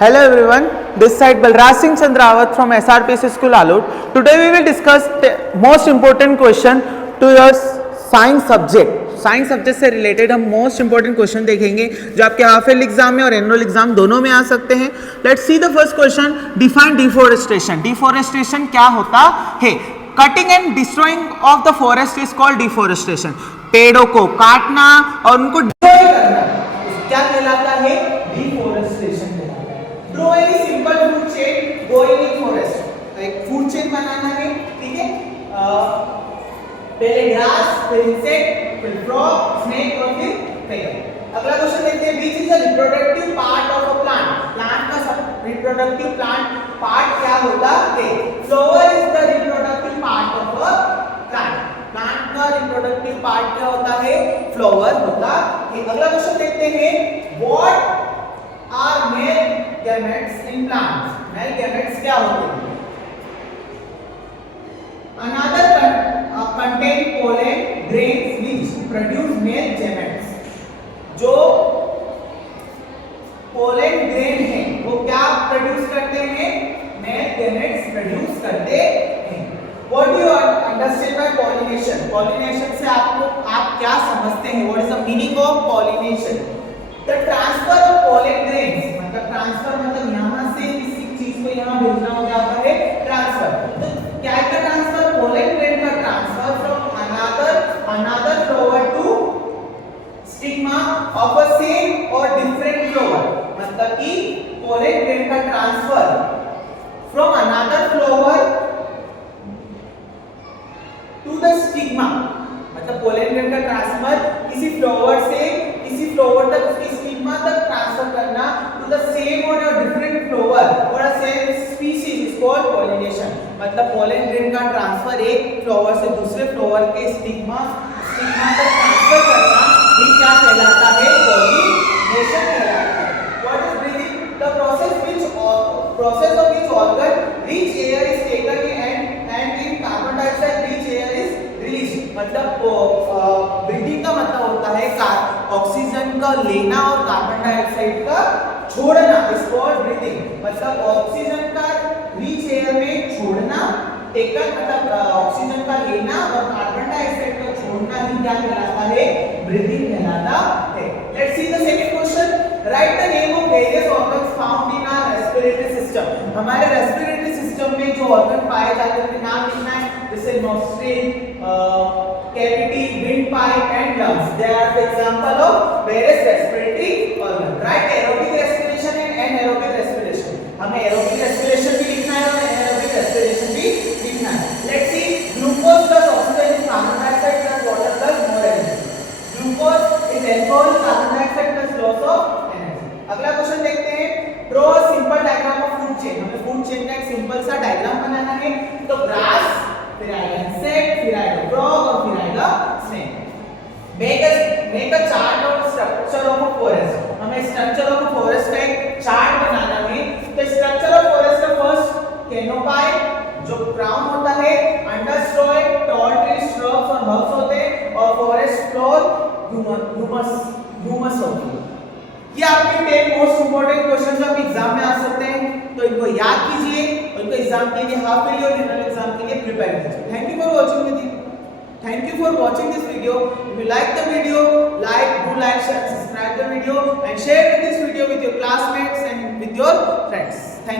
Hello everyone, this side Balraj Singh Chandrawat from SRPC School Alud. Today we will discuss the most important question to your science subject. Science subject से related हम most important question देखेंगे जो आपके half yearly exam में और annual exam दोनों में आ सकते हैं. Let's see the first question. Define deforestation. Deforestation क्या होता है? Cutting and destroying of the forest is called deforestation. पेड़ों को काटना और उनको डिस्ट्रॉय करना क्या कहलाता है? डिफोरेस्टेशन कहलाता है. Draw any simple food chain going in forest. एक फूड चेन बनाना है, ठीक है. पहले ग्रास, फिर इंसेक्ट, फिर फ्रॉग, स्नेक और फिर फेगर. अगला क्वेश्चन देखते हैं. Which is the reproductive part of a plant. Plant का सब रिप्रोडक्टिव प्लांट पार्ट क्या होता है? Flower is the reproductive part of a plant. Plant का रिप्रोडक्टिव पार्ट क्या होता है? फ्लावर होता है. अगला क्वेश्चन देखते हैं. What are male gametes in plants. Male gametes क्या होते हैं? Another contain pollen grains which produce male gametes. जो pollen grain है वो क्या प्रोड्यूस करते हैं? मेल गैमेट्स प्रोड्यूस करते हैं. What do you understand by pollination? Pollination से आप क्या समझते हैं? What is the meaning of pollination? The transfer of pollen grains. मतलब ट्रांसफर मतलब यहाँ से किसी चीज को यहाँ भेजना हो जाता है ट्रांसफर. तो क्या है ट्रांसफर? pollen grain का transfer from another flower to stigma of a same or different flower. मतलब कि pollen grain का transfer from another flower to the stigma. मतलब pollen grain का ट्रांसफर किसी फ्लावर से किसी फ्लावर तक उसकी स्टिग्मा तक ट्रांसफर करना to the same or a different flower or a same species is called pollination. मतलब pollen grain का ट्रांसफर एक फ्लावर से दूसरे फ्लावर के स्टिग्मा तक ट्रांसफर करना ये क्या कहलाता है? पॉलिनेशन कहलाता है. What is breathing? The process of which organ rich air is taken and in carbon dioxide rich air is released. मतलब ब्रीथिंग का मतलब होता है ऑक्सीजन का लेना और कार्बन डाइऑक्साइड का छोड़ना. इस कॉल्ड ब्रीथिंग. मतलब ऑक्सीजन का रिच एयर में छोड़ना, टेकन मतलब ऑक्सीजन का लेना और कार्बन डाइऑक्साइड का छोड़ना ही क्या कहलाता है? ब्रीथिंग कहलाता है. Let's see the second question. Write the name of various organs found in our respiratory system. हमारे रेस्पिरेटरी सिस्टम में जो ऑर्गन पाए जाते हैं उनके नाम लिखना है. जैसे nostril, cavity, windpipe and lungs. They are the example of various respiratory organs. Right? Aerobic respiration and anaerobic respiration. हमें aerobic respiration भी लिखना है और anaerobic respiration भी लिखना है. Let's see. Glucose plus oxygen is carbon dioxide plus water plus more energy. Glucose is alcohol, carbon dioxide plus loss of energy. अगला question देखते हैं. Draw a simple diagram of food chain. हमें food chain का एक simple सा diagram बनाना है. तो grass, फिर आएगा insect, फिर आएगा frog और फिर आएगा snake. Make a chart of structure of a forest. हमें structure of a forest का एक चार्ट बनाना है. तो structure of forest का first canopy जो crown होता है, understory, tall trees, shrubs और herbs होते हैं और forest floor humus होती है. ये आपके 10 मोस्ट इंपोर्टेंट क्वेश्चंस आप एग्जाम में आ सकते हैं. तो इनको याद कीजिए और इनको एग्जाम के लिए हाफ ईयरली और जनरल एग्जाम के लिए प्रिपेयर कीजिए. Thank you for watching this video. If you like the video, like, share, subscribe the video and share this video with your classmates and with your friends. Thank you.